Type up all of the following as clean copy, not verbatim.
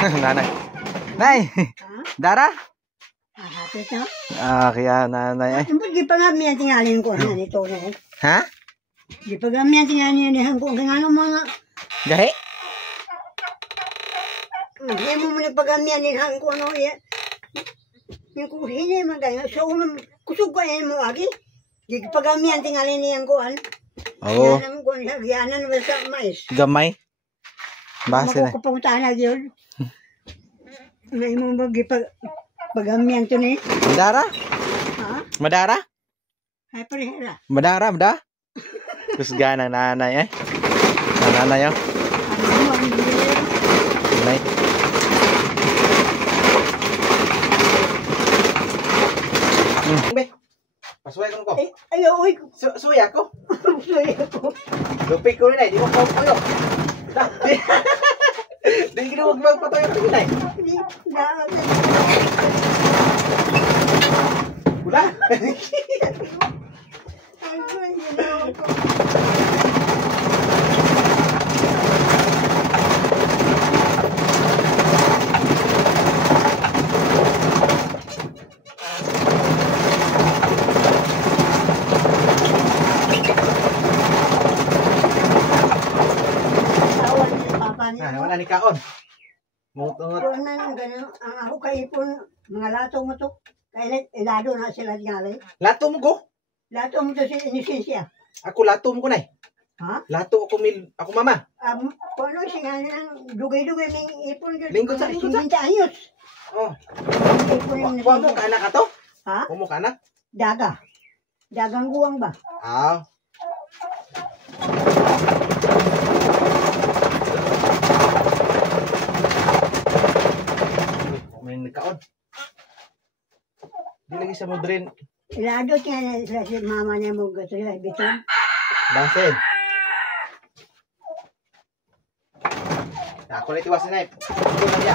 Nanay. Nay! Dara? Hapit na. Kaya nanay. Di pa nga miyan tingalin ko na nito na. Ha? Di pa nga miyan tingalin ko. Kaya ano mga... Gahe? Hindi mo muna pagamiyan ni hang ko ano yan. Yung kuhin mo tayo. So, kusog ko yan mo lagi. Di pagamiyan tingalin niyan ko an. Oo. Yan ang ko niya. Giyanan mo sa mais. Gamay? Base na. Makukupuntaan na yun. May mo pagamiyan to ni. Madara? Ha? Madara? Ay parehera. Madara? Kusga ng nanay eh. Nanay oh. Ano mo ang Nanay. Be, pasuway ko. Ayaw, uy. Suya ko. Suya ko. Lupik ko rin ay, di mo ko ko. Di ko magpapatoy ko rin ay. Wala. Wala ni kaon. Mungot-ungot. Ang ako kaipon, mga lato mo to. Kaya ilado na sila tingalay. Lato mo ko? Lato mo to si inisensya. Ako lato mo ko nay. Ha? Lato ako ako mama. Kung ano siya ng dugay-dugay may ipon. Lingkod sa. 50 anyos. Oh. Ipon yung Kuha mo ka anak ato? Ha? Kuha mo ka anak? Daga. Dagang guwang ba? May nagkaon. Di lagi sa modern. Ilado niya na si mama niya mo gusto niya biton. Basen. Ako na itiwasin na eh. Ito na niya.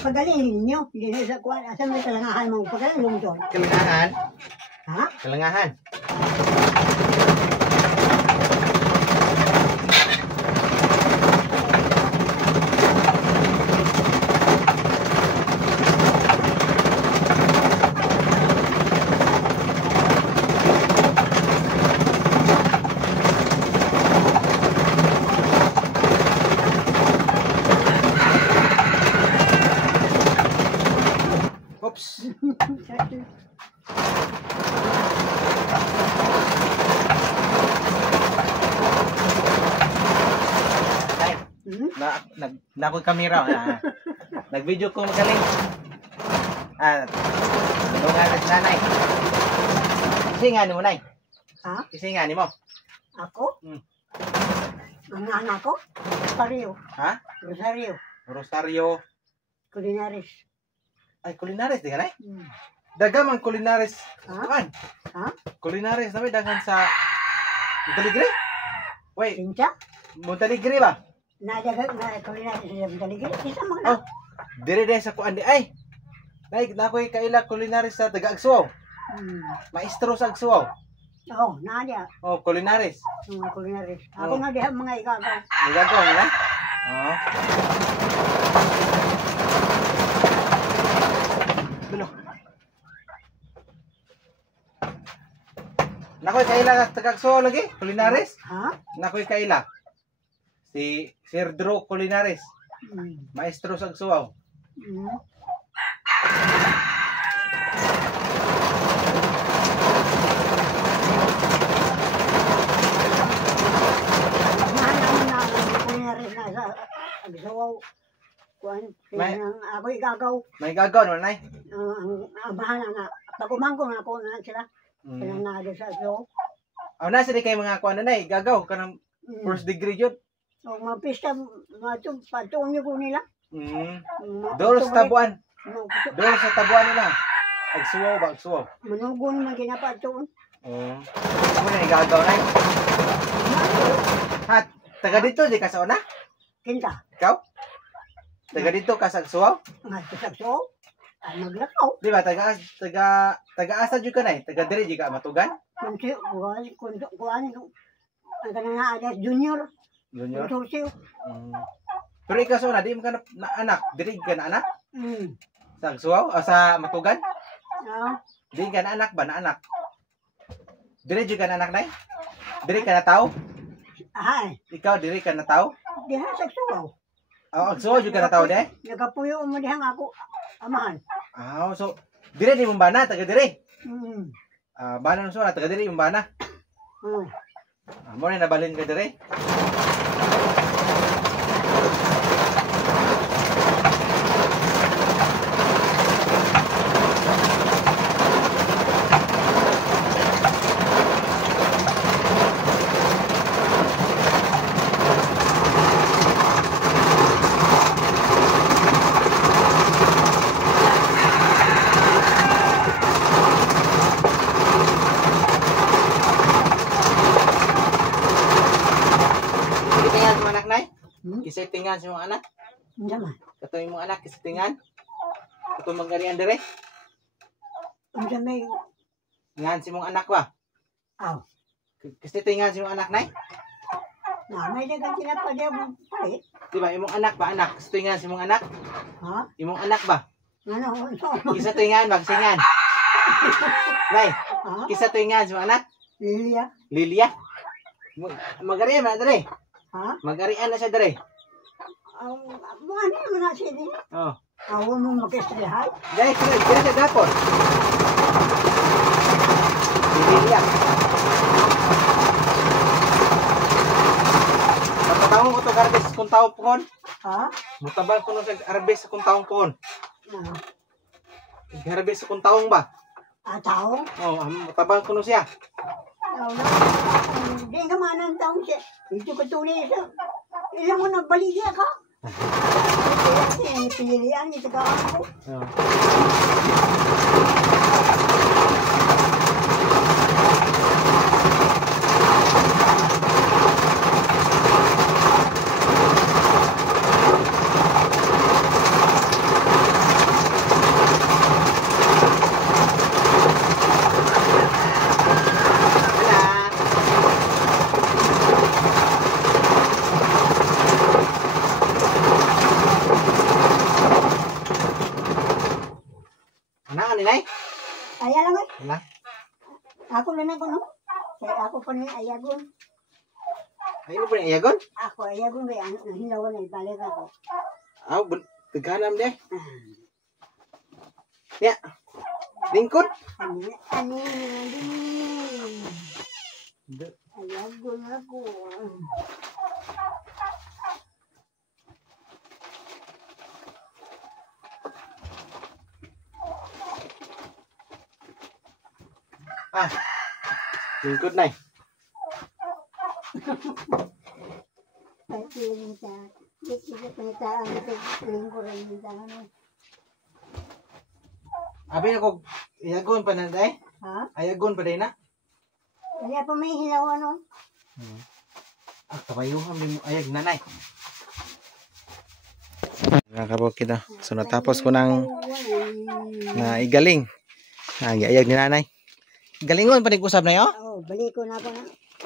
Pagaling ninyo. Hindi na sa kuwan. Asan may talangahan mo? Pagaling lungdon. Kalangahan? Ha? Kalangahan. Oops. Nakoy kamera. Nag-video ko magaling. Nungalit nanay. Isingani mo, nay. Ha? Isingani mo. Ako? Ang anak ko? Rosario. Ha? Rosario. Rosario. Culinaris. Ay, Culinaris, di ka, nay? Dagam ang Culinaris. Ha? Ha? Culinaris, namin dagan sa Montaligre? Wait, Pincha? Montaligre ba? Nadagat na culinaris sa Montaligre. Isa mo na. Oh, dire sa kuan di ay. Nakoy kaila Culinaris sa Taga-Agsuaw. Maestro sa Agsuaw. Oo, nadia. Oh, Culinaris. Mga culinaris. Ako na diha mga igagaw. Igagaw na? Oo. Dulo. Nakoy kaila Taga-Agsuaw lagi, Culinaris. Ha? Nakoy kaila. Si Sir Drew Culinaris. Maestro sa Agsuaw. Agsawaw. Kuan, ako igagaw. May gagaw naman, nay. Ang bahala na. Pag umangko na ako na sila. Sila na doon sa agsawaw. Nasa di kayo mga kuan na, nay. Gagaw ka ng first degree yun. O mga pista, patuon niyo ko nila. Doon sa tabuan. Doon sa tabuan nila. Agsuwaw ba? Agsuwaw. Manugon man ginapatuon. Ano na igagaw, nay? Ha, taga dito, di ka sa una? Kinta. Ikaw? Taga dito ka sa Agsuaw? Nga sasakso. Ay maglakaw. Di ba taga asa jud ka nay? Taga diri jud ka Matugan? Kunsi, kuhan, ang kanang nga alias junior. Junior. Kunsorsiyo. Pero ikaw so na di mo ka na anak, diri ka na anak Hmm. sa Agsuaw o sa Matugan? Ah, Di ka na anak ba na anak? Diri jud ka na anak nay? Diri ka na tao? ay, Ikaw diri ka na tao? diha saksuaw. Oh, Agsuaw jud ka na tao de? Nagapuyo mo diha nga ako. Amahan. So diri di mo bana taga diri. Hmm. Bana no so na taga diri mo bana. Oh. Mo na nabalin ka diri. Kitingan sa anak nay? Kisettingan sa mga anak? Hindi man. Kato yung mga anak kisettingan? Kato magarian dire? Hindi may, Ngan si mga anak ba? aw. Kisettingan sa mga anak nay? May dagan sila pa diya mo palit. Di ba imong anak ba anak? Kisettingan sa mga anak? Ha? Imong anak ba? Ano? Kisettingan magsingan. Nay, Ha? kisettingan sa mga anak? Lilia? Lilia? Magarian na dire? Ha? Magarian na siya dire? Mga ano naman na siya din? Oh. Awa mo magkaslihay? Dahil kira siya gapon. Lilia. Matawang ko to garbis kung taong pohon. Ha? Mutabal ko no sa arbis kung taong pohon. Na, Garbis kung taong ba? tao? Oh, mutabal ko no siya. Hindi ka manang taong siya. Ito ka tunay siya. Ilang mo nagbaligya ka? Kaya pinilian ito ka ako. Oh. Ano ni nay? Ay, alam mo, Wala. ako na ako, no? Kaya ako pa ni ayagon. Ay mo pa ni ayagon? Ako ayagon kaya ano, hinawan na ibalik ako. Aw, teganam de. Ya. Lingkod. Ano, ayagon ako. Lingkod nay. Ay, pinita. Ito pinitaan ito, lingkuran dito. Abi na ko ayagon pa na day. Ha? Ayagon pa day na. Kaya pa may hilaw, ano? Kabayuhan mo ayag nanay. Nakabog kita. So natapos ko ng igaling. Ayag ni nanay. Galingon pa ning usab na yo. Oo, balik ko na ako na.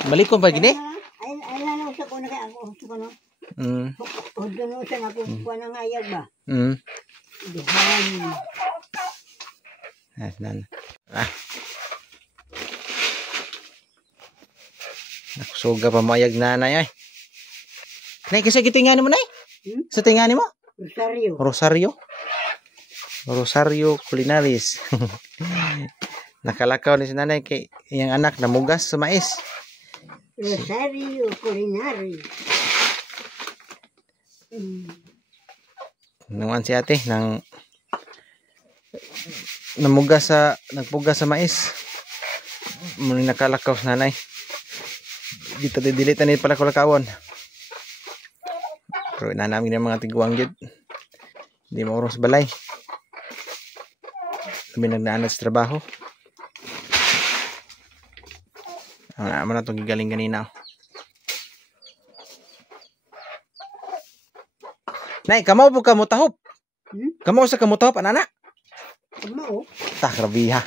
Balikon pa gini. Ay, na sa ko na kaya ako. Gusto ko, no? Mm. Huwag na sa ako. Kuha ng ayag ba? Mm. Dihan. Nan. Nakusuga pa mayag nanay ay. Nay kasi gitingan mo nay. Sa tingan mo? Rosario. Rosario. Rosario Culinaris. Nakalakaw ni si nanay kay iyang anak namugas sa mais. Rosario Culinary. Nanguan si ate nang nagpugas sa mais. Muli nakalakaw si nanay. Dito didilitan ni pala kulakawon. Pero inanamin ng mga tiguang jud. Hindi maurong sa balay. Kami nagnaanad sa trabaho. Ang naman na itong gigaling kanina. Nay, kamo po kamutahop. Hmm? Kamo sa kamutahop, anana? Kamo, oh. Tah, grabe ha.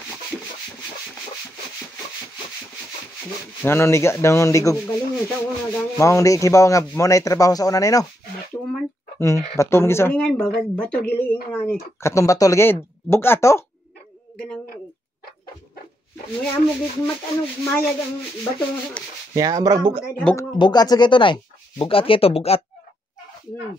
Ngano ni dangon di ko Galing yun sa una ganyan. maong di kibaw nga mo nay trabaho sa una ni no. Bato man. Batom gisa. Galingan ba? Bato diliin nga ni. Katong batol gid. Bugat to. Ganang may amo gid mat ano mayag ang bato. Ya, amrag bugat sa kito nay. Bugat kito, bugat. Hmm.